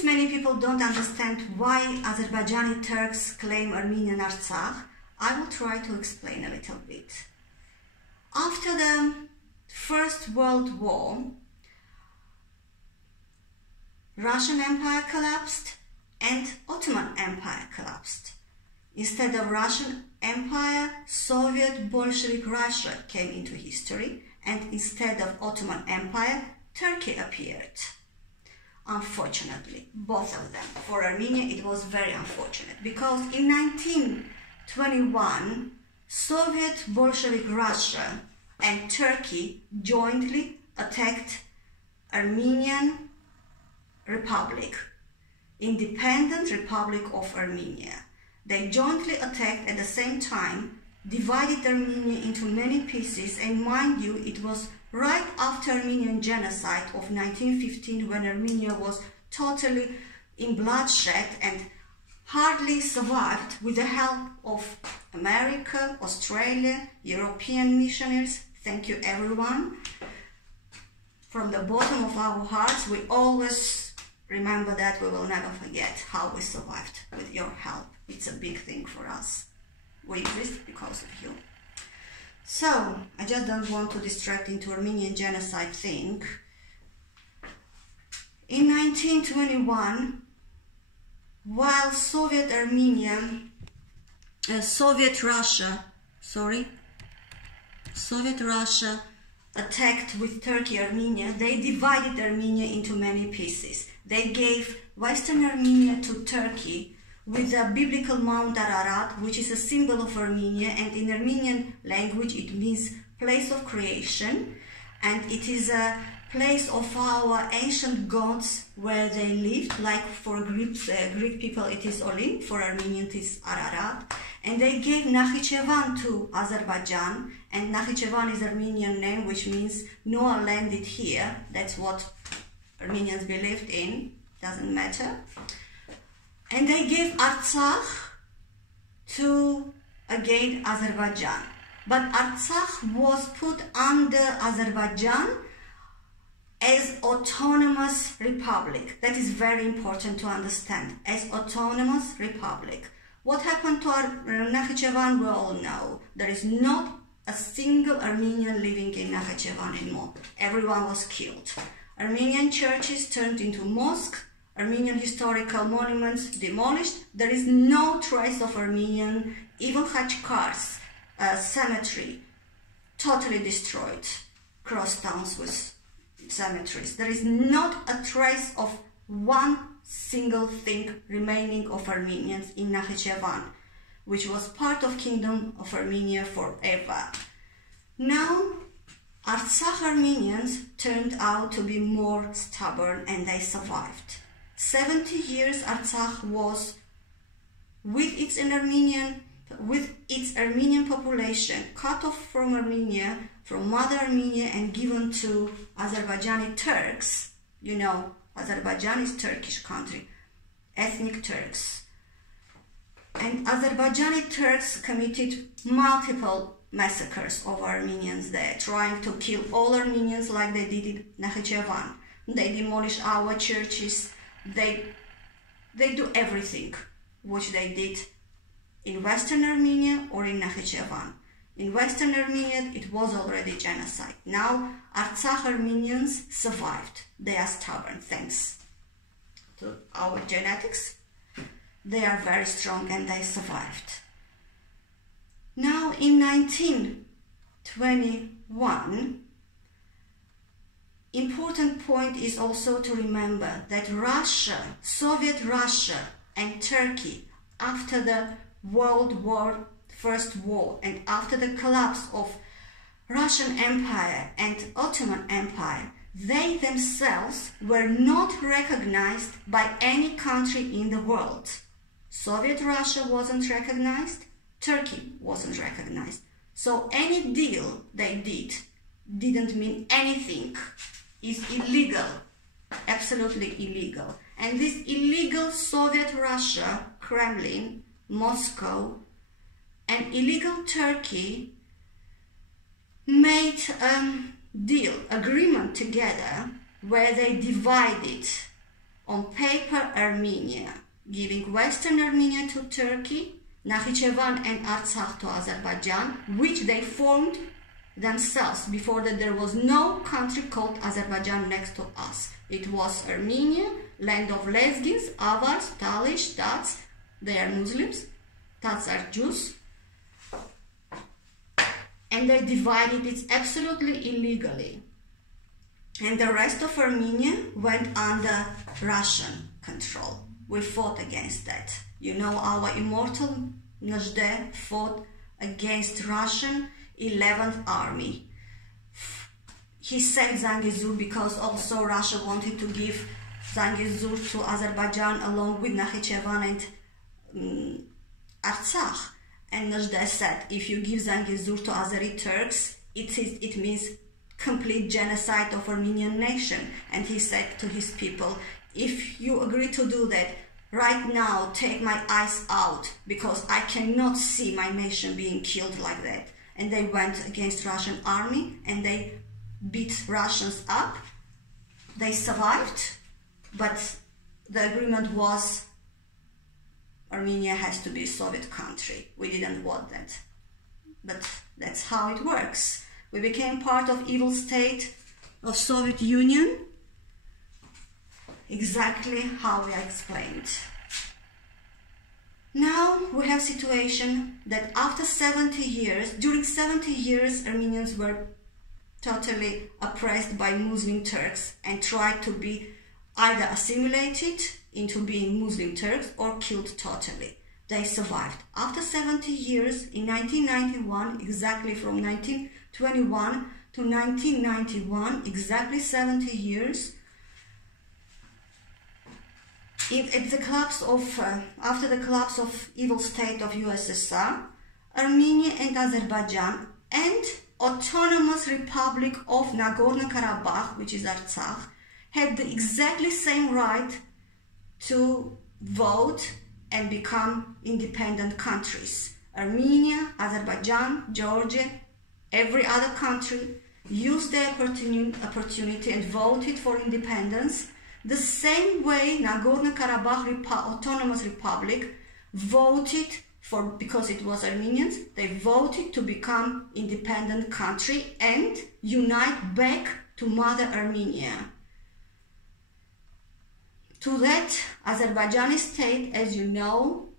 Since many people don't understand why Azerbaijani Turks claim Armenian Artsakh, I will try to explain a little bit. After the First World War, Russian Empire collapsed and Ottoman Empire collapsed. Instead of Russian Empire, Soviet Bolshevik Russia came into history, and instead of Ottoman Empire, Turkey appeared. Unfortunately, both of them. For Armenia, it was very unfortunate, because in 1921, Soviet Bolshevik Russia and Turkey jointly attacked Armenian Republic, Independent Republic of Armenia. They jointly attacked at the same time, divided Armenia into many pieces, and mind you, it was right after Armenian genocide of 1915, when Armenia was totally in bloodshed and hardly survived with the help of America, Australia, European missionaries. Thank you, everyone. From the bottom of our hearts, we always remember that. We will never forget how we survived with your help. It's a big thing for us. We exist because of you. So, I just don't want to distract into Armenian genocide thing. In 1921, while Soviet Russia attacked with Turkey Armenia, they divided Armenia into many pieces. They gave Western Armenia to Turkey with the biblical Mount Ararat, which is a symbol of Armenia, and in Armenian language it means place of creation, and it is a place of our ancient gods where they lived. Like for Greek people it is Olimp, for Armenians it is Ararat. And they gave Nakhichevan to Azerbaijan, and Nakhichevan is Armenian name, which means Noah landed here. That's what Armenians believed in, doesn't matter. And they gave Artsakh to, again, Azerbaijan. But Artsakh was put under Azerbaijan as autonomous republic. That is very important to understand, as autonomous republic. What happened to Nakhichevan, we all know. There is not a single Armenian living in Nakhichevan anymore. Everyone was killed. Armenian churches turned into mosques. Armenian historical monuments demolished. There is no trace of Armenian, even Khachkar's cemetery, totally destroyed. Cross towns with cemeteries. There is not a trace of one single thing remaining of Armenians in Nakhichevan, which was part of Kingdom of Armenia forever. Now, Artsakh Armenians turned out to be more stubborn, and they survived. 70 years Artsakh was with its Armenian population cut off from Armenia, from Mother Armenia, and given to Azerbaijani Turks. You know, Azerbaijan is Turkish country, ethnic Turks. And Azerbaijani Turks committed multiple massacres of Armenians there, trying to kill all Armenians like they did in Nakhichevan. They demolish our churches. They do everything which they did in Western Armenia or in Nakhichevan. In Western Armenia, it was already genocide. Now, Artsakh Armenians survived. They are stubborn, thanks to our genetics. They are very strong and they survived. Now, in 1921, important point is also to remember that Russia, Soviet Russia and Turkey, after the First War, and after the collapse of Russian Empire and Ottoman Empire, they themselves were not recognized by any country in the world. Soviet Russia wasn't recognized, Turkey wasn't recognized. So any deal they didn't mean anything. Is illegal, absolutely illegal. And this illegal Soviet Russia, Kremlin, Moscow, and illegal Turkey made a agreement together where they divided on paper Armenia, giving Western Armenia to Turkey, Nakhichevan and Artsakh to Azerbaijan, which they formed themselves. Before that there was no country called Azerbaijan next to us. It was Armenia, land of Lezgins, Avars, Talish, Tats, they are Muslims, Tats are Jews, and they divided it absolutely illegally. And the rest of Armenia went under Russian control. We fought against that. You know, our immortal Najde fought against Russian 11th Army. He saved Zangezur because also Russia wanted to give Zangezur to Azerbaijan along with Nakhichevan and Artsakh. And Najde said, if you give Zangezur to Azeri Turks, it means complete genocide of Armenian nation. And he said to his people, if you agree to do that, right now take my eyes out, because I cannot see my nation being killed like that. And they went against Russian army and they beat Russians up. They survived, but the agreement was Armenia has to be a Soviet country. We didn't want that, but that's how it works. We became part of evil state of Soviet Union, exactly how I explained. Now we have situation that after 70 years, during 70 years, Armenians were totally oppressed by Muslim Turks and tried to be either assimilated into being Muslim Turks or killed totally. They survived. After 70 years, in 1991, exactly from 1921 to 1991, exactly 70 years, after the collapse of evil state of USSR, Armenia and Azerbaijan and Autonomous Republic of Nagorno-Karabakh, which is Artsakh, had the exactly same right to vote and become independent countries. Armenia, Azerbaijan, Georgia, every other country used the opportunity and voted for independence. The same way Nagorno-Karabakh Autonomous Republic voted for, because it was Armenians, they voted to become independent country and unite back to Mother Armenia. To that, Azerbaijani state, as you know,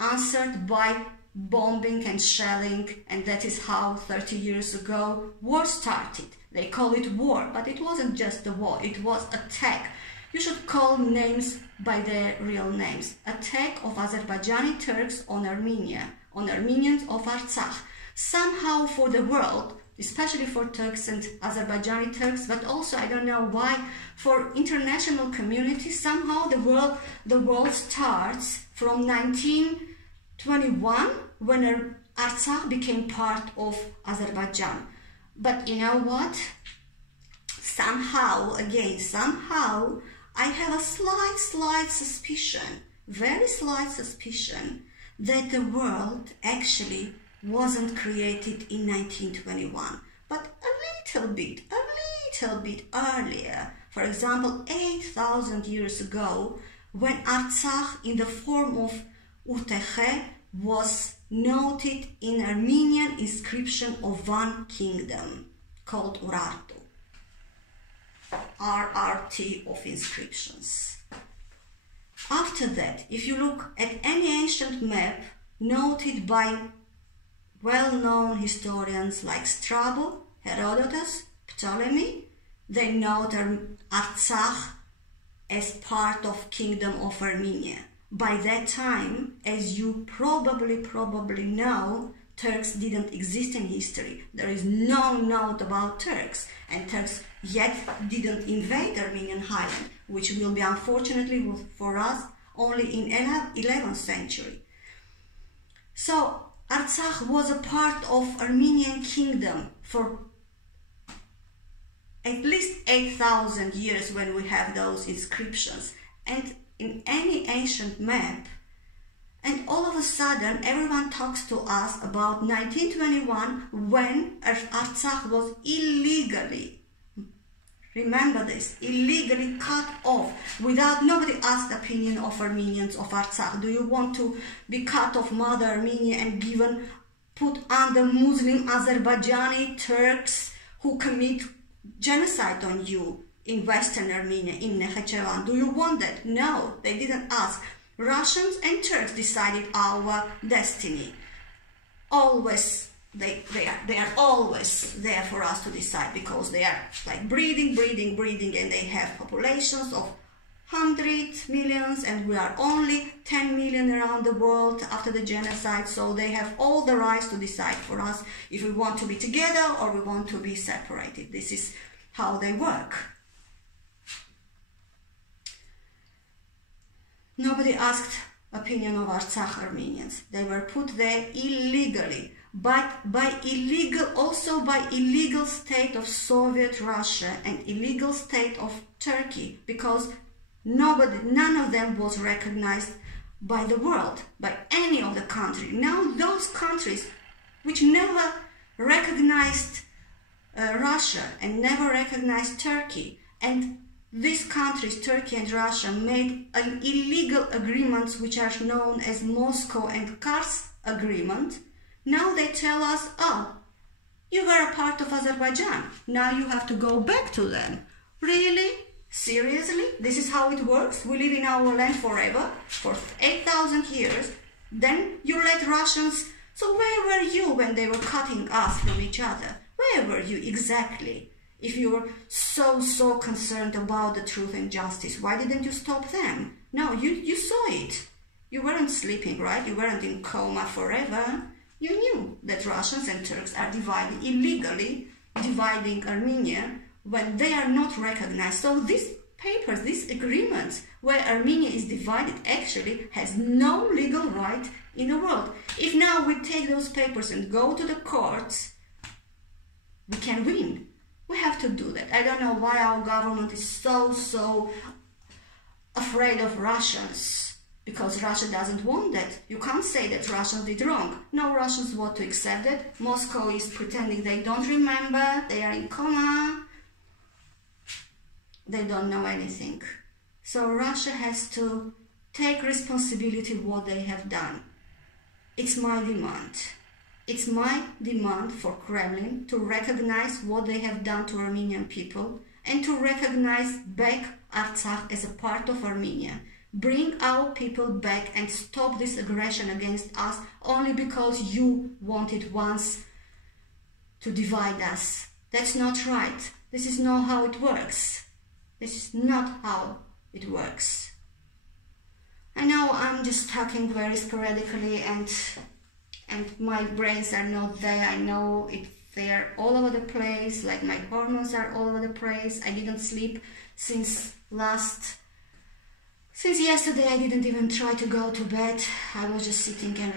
answered by bombing and shelling, and that is how 30 years ago war started. They call it war, but it wasn't just a war, it was attack. You should call names by their real names. Attack of Azerbaijani Turks on Armenia, on Armenians of Artsakh. Somehow for the world, especially for Turks and Azerbaijani Turks, but also, I don't know why, for international community, somehow the world starts from 1921, when Artsakh became part of Azerbaijan. But you know what? Somehow, I have a slight suspicion, very slight suspicion, that the world actually wasn't created in 1921, but a little bit earlier. For example, 8,000 years ago, when Artsakh in the form of Urtekhe was noted in Armenian inscription of one kingdom called Urartu. RRT of inscriptions. After that, if you look at any ancient map noted by well-known historians like Strabo, Herodotus, Ptolemy, they note Artsakh as part of Kingdom of Armenia. By that time, as you probably know, Turks didn't exist in history. There is no note about Turks, and Turks yet didn't invade Armenian highland, which will be unfortunately for us only in 11th century. So Artsakh was a part of Armenian kingdom for at least 8,000 years when we have those inscriptions, and in any ancient map. And all of a sudden, everyone talks to us about 1921, when Artsakh was illegally Remember this, illegally cut off, without, nobody asked opinion of Armenians of Artsakh. Do you want to be cut off Mother Armenia and given, put under Muslim Azerbaijani Turks who commit genocide on you in Western Armenia, in Nakhchivan? Do you want that? No, they didn't ask. Russians and Turks decided our destiny. Always. They are always there for us to decide, because they are like breeding, and they have populations of 100 millions, and we are only 10 million around the world after the genocide, so they have all the rights to decide for us if we want to be together or we want to be separated. This is how they work. Nobody asked opinion of Artsakh Armenians. They were put there illegally. But by illegal state of Soviet Russia and illegal state of Turkey, because none of them was recognized by the world, by any of the countries. Now those countries which never recognized Russia and never recognized Turkey, and these countries, Turkey and Russia, made an illegal agreements which are known as Moscow and Kars Agreement. Now they tell us, oh, you were a part of Azerbaijan. Now you have to go back to them. Really? Seriously? This is how it works? We live in our land forever, for 8,000 years. Then you let Russians... So where were you when they were cutting us from each other? Where were you exactly? If you were so concerned about the truth and justice, why didn't you stop them? No, you saw it. You weren't sleeping, right? You weren't in coma forever. You knew that Russians and Turks are illegally dividing Armenia when they are not recognized. So these papers, these agreements where Armenia is divided actually has no legal right in the world. If now we take those papers and go to the courts, we can win. We have to do that. I don't know why our government is so afraid of Russians. Because Russia doesn't want that. You can't say that Russians did wrong. No Russians want to accept it. Moscow is pretending they don't remember. They are in coma. They don't know anything. So Russia has to take responsibility for what they have done. It's my demand. It's my demand for Kremlin to recognize what they have done to Armenian people and to recognize back Artsakh as a part of Armenia. Bring our people back and stop this aggression against us only because you wanted once to divide us. That's not right. This is not how it works. This is not how it works. I know I'm just talking very sporadically and my brains are not there. I know they're all over the place, like my hormones are all over the place. I didn't sleep since yesterday. I didn't even try to go to bed. I was just sitting and